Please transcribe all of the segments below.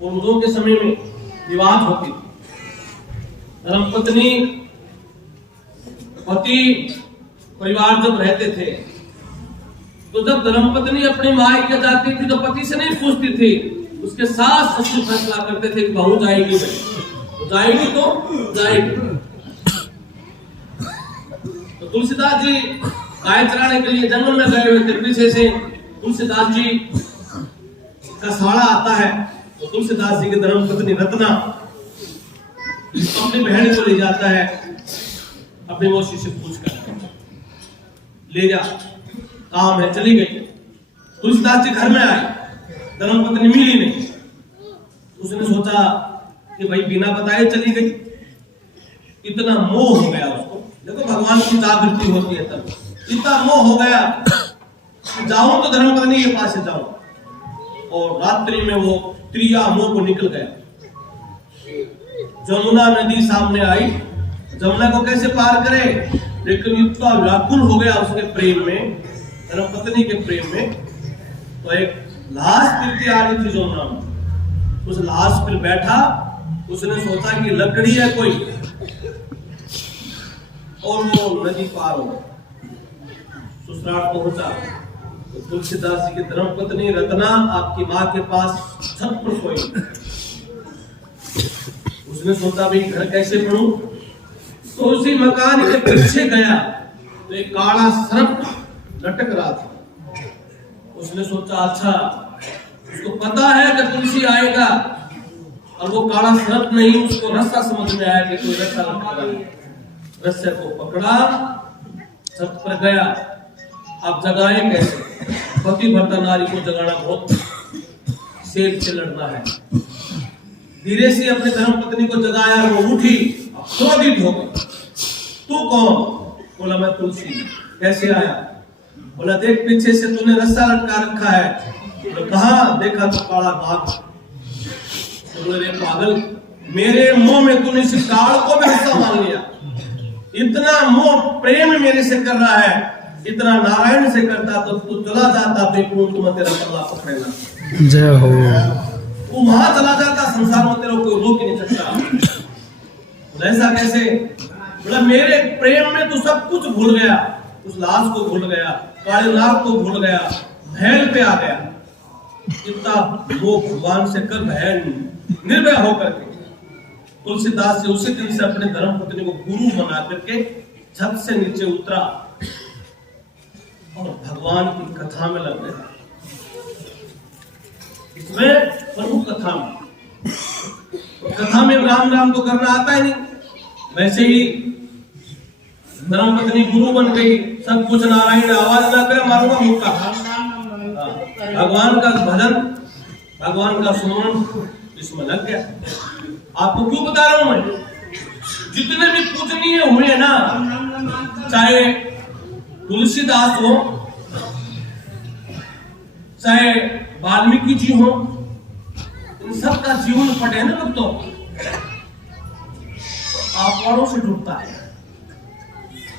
पूर्वजों के समय में विवाद होती थी। धर्मपत्नी पति परिवार जब रहते थे तो जब धर्मपत्नी अपनी माँ के जाती थी तो पति से नहीं पूछती थी, उसके सास ससुर फैसला करते थे कि बहू जाएगी भाई, जाएगी तो जाएगी। तो तुलसीदास जी गाय चराने के लिए जंगल में गए हुए थे, पीछे से तुलसीदास जी का साड़ा आता है तो तुलसीदास जी की धर्मपत्नी रत्ना अपनी बहन को ले जाता है, अपनी मौसी से पूछकर ले जा, काम है, चली गई। तुलसीदास जी घर में आए, धर्मपत्नी मिली नहीं। उसने सोचा कि भाई बिना बताए चली गई। इतना मोह हो गया उसको, देखो भगवान की जागृति होती है तब, इतना मोह हो गया जाऊं तो धर्मपत्नी के पास से जाऊं। और रात्रि में वो त्रिया मोह को निकल गया। जमुना नदी सामने आई, जमुना को कैसे पार करे, लेकिन इतना व्याकुल हो गया उसके प्रेम में, धर्मपत्नी के प्रेम में। तो एक लाश गिरती आ रही थी जमुना में, उस लाश पर बैठा, उसने सोचा कि लकड़ी है कोई, और वो नदी पार हो ससुराल पहुंचा। तो तुलसीदास जी की धर्मपत्नी रत्ना आपकी माँ के पास छत पर सोई। उसने सोचा भाई घर कैसे पढ़ूं, तो उसी मकान के पीछे गया तो एक काला सर्प लटक रहा था। उसने सोचा अच्छा, उसको पता है कि तुलसी आएगा, और वो काला सर्प नहीं, उसको रस्सा समझ में आया कि कोई रस्सा लटक रहा है। रस्से को पकड़ा, छत पर गया। अब जगाए कैसे, पतिव्रता नारी को जगाना बहुत शेर से लड़ना है। धीरे से अपने धर्मपत्नी को जगाया, वो उठी, क्रोधित हो गई। तू कौन? बोला मैं तुलसी। कैसे आया? बोला देख पीछे से तूने रस्सा लटका रखा है। तो कहा, देखा तो काला बाघ। तो बोले पागल, मेरे मुंह में तूने इस काल को भी रस्सा मान लिया। इतना मोह प्रेम मेरे से कर रहा है, इतना नारायण से करता तो तू चला जाता बेकूफ, तुम्हें तेरा कल्ला पकड़ेगा। जय हो। तू वहां चला जाता, संसार में तेरा कोई रोक ही नहीं सकता। ऐसा कैसे? बोला मेरे प्रेम में तू सब कुछ भूल गया, उस लाश को भूल गया, काले नाग को भूल गया, भैल पे आ गया। इतना वो भगवान से कर भैल निर्भय होकर के तुलसीदास से उसी दिन से अपने धर्मपत्नी को गुरु बना करके छत से नीचे उतरा और भगवान की कथा में लग गया। इसमें प्रमुख कथा में राम राम तो करना आता ही नहीं। वैसे ही धर्मपत्नी गुरु बन गई, सब कुछ नारायण, आवाज ना करे मारूंगा मुक्का। भगवान का भजन, भगवान का सुमरन इसमें लग गया। आपको क्यों बता रहा हूं मैं, जितने भी पूजनीय हुए ना, चाहे तुलसीदास हो, चाहे वाल्मीकि जी हो, इन सबका जीवन पढ़े ना भक्तों, आपवाड़ों से डूबता है।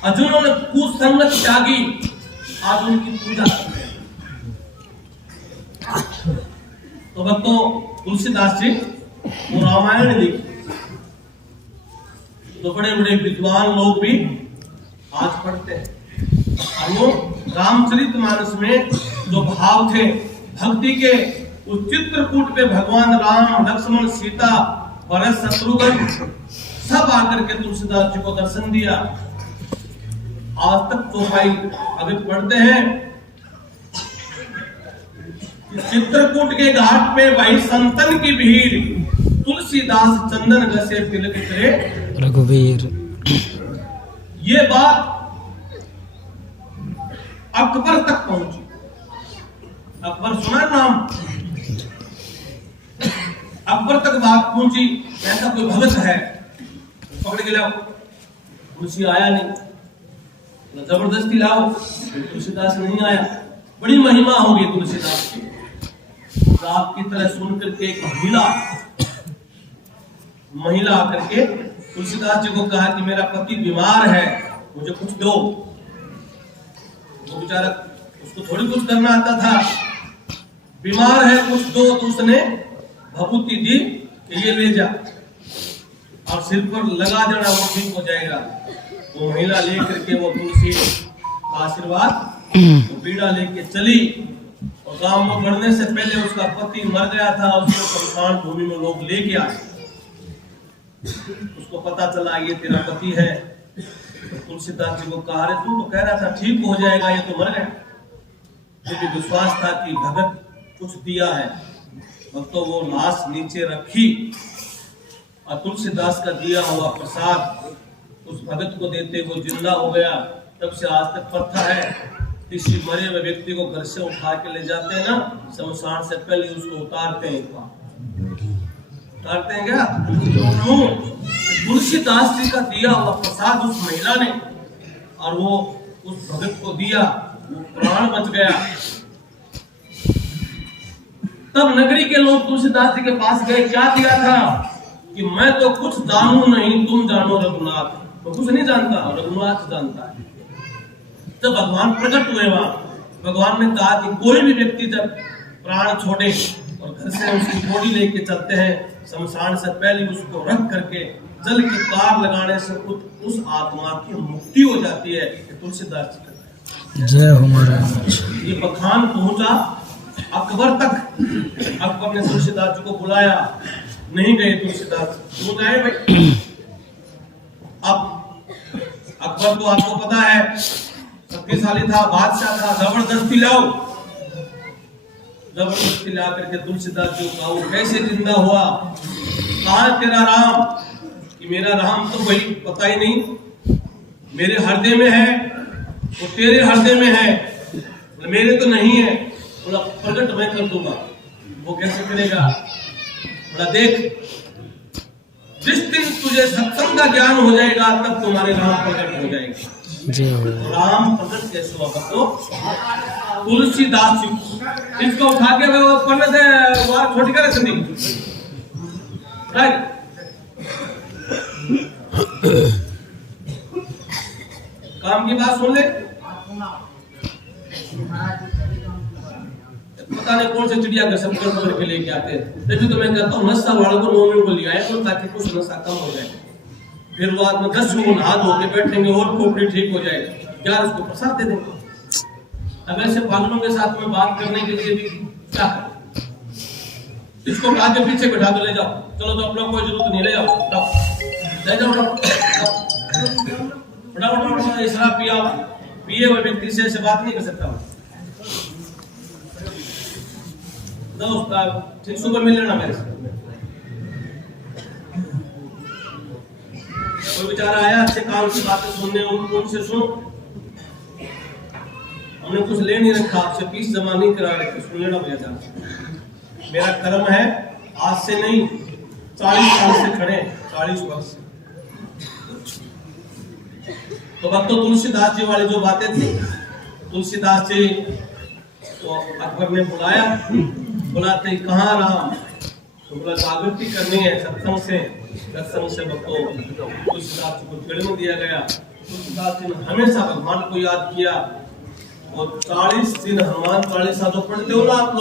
अर्जुनों ने कुसंगत त्यागी, आज उनकी पूजा करते हैं। तो भक्तों, तुलसीदास जी वो रामायण लिखी, तो बड़े बड़े विद्वान लोग भी आज पढ़ते हैं। और वो रामचरितमानस में जो भाव थे भक्ति के, उस चित्रकूट पे भगवान राम, लक्ष्मण, सीता, भरत, शत्रुघ्न सब आकर के तुलसीदास जी को दर्शन दिया। आज तक चौपाई अभी पढ़ते हैं, चित्रकूट के घाट पे भाई संतन की भीड़, तुलसीदास चंदन घसे तिलक करे रघुवीर। ये बात अकबर तक पहुंची। अकबर सुना नाम, अकबर तक बात पहुंची, ऐसा कोई भगत है, पकड़ के लाओ। तुलसी आया नहीं, जबरदस्ती लाओ, तुलसीदास नहीं आया। बड़ी महिमा होगी तुलसीदास की। रात की तरह सुन करके एक महिला आकर के तुलसीदास जी को कहा कि मेरा पति बीमार है, मुझे कुछ दो। वो बेचारा, उसको थोड़ी कुछ करना आता था, बीमार है कुछ दो। तो उसने भभूति दी कि ये ले जा और सिर पर लगा देना, वो ठीक हो जाएगा। वो महिला लेकर के वो तुलसी का आशीर्वाद तो बीड़ा लेके चली और गांव में बढ़ने से पहले उसका पति मर गया था। उसको शमशान भूमि में लोग लेके आए। उसको पता चला ये तेरा पति है। तो तुलसीदास जी को कहा, अरे तू तो कह रहा था ठीक हो जाएगा, ये तो मर गया। क्योंकि विश्वास था कि भगत कुछ दिया है। भक्तों वो लाश नीचे रखी और तुलसीदास का दिया हुआ प्रसाद उस भगत को देते वो जिंदा हो गया। तब से आज तक प्रथा है, किसी मरे हुए व्यक्ति को घर से उठा के ले जाते हैं ना, शमशान से पहले उसको उतारते हैं क्या? क्यों? तुलसीदास जी का दिया हुआ प्रसाद उस महिला ने और वो उस भगत को दिया, वो प्राण बच गया। तब नगरी के लोग तुलसीदास जी के पास गए, क्या दिया था कि मैं तो कुछ जानू नहीं, तुम जानो रघुनाथ। तो कुछ नहीं जानता, रघुनाथ जानता है। जब भगवान प्रकट हुए वहां, भगवान ने कहा कि कोई भी व्यक्ति जब प्राण छोड़े और घर से उसकी बॉडी लेके चलते हैं, शमशान से पहले उसको रख करके जल की तार लगाने से उस आत्मा की मुक्ति हो जाती है। तुलसीदास जी जय हो महाराज। ये बखान पहुंचा अकबर तक। अकबर ने तुलसीदास जी को बुलाया, नहीं गए तुलसीदास। क्यों गए भाई? अब अकबर तो आपको पता है शक्तिशाली था, बादशाह था, जबरदस्ती लाओ। जबरदस्ती ला करके तुलसीदास जी को वो कैसे जिंदा हुआ? कहा तेरा राम? कि मेरा राम तो भाई पता ही नहीं, मेरे हृदय में है, वो तेरे हृदय में है, मेरे तो नहीं है। बोला प्रकट मैं कर दूंगा। वो कैसे करेगा? बोला देख, जिस दिन तुझे सत्संग का ज्ञान हो जाएगा तब तुम्हारे राम प्रकट हो जाएंगे। राम प्रकट कैसे हुआ? तो तुलसीदास जी इसको उठा के वो पढ़ने से वो छोटी करे संधि, राइट? काम की बात सुन ले। पता नहीं कौन से चिड़िया घर सब पकड़ के लेके आते हैं। तभी तो मैं कहता हूँ नशा वालों को 9 मिनट को लिया है ताकि कुछ नशा कम हो जाए। फिर वो आदमी 10 मिनट हाथ धो के बैठेंगे और खोपड़ी ठीक हो जाएगी। यार उसको प्रसाद दे देंगे। अब ऐसे पागलों के साथ में बात करने के लिए भी क्या करें? इसको उठा के पीछे बैठा के ले जाओ। चलो तो अपना कोई जरूरत नहीं, ले जाओ, ले जाओ, फटाफट। शराब पिए हुए व्यक्ति से ऐसे बात नहीं कर सकता। उसका ठीक सुबह मिल लेना मेरे से। कोई बेचारा आया अच्छे काम की बातें सुनने, उनसे सुनो। हमने कुछ ले नहीं रखा, आपसे फीस जमा नहीं करा रखी, सुन लेना भैया। मेरा कर्म है, आज से नहीं 40 साल से खड़े, 40 वर्ष। तो भक्तों तुलसीदास जी वाली जो बातें थी, तुलसीदास जी तो अकबर ने बुलाया। बुलाते कहाँ राम? तो बोला जागृति करनी है सत्संग से। सत्संग से भक्तों तुलसीदास जी को जन्म दिया गया। तुलसीदास जी ने हमेशा भगवान को याद किया और 40 दिन हनुमान चालीसा जो पढ़ते हो ना आप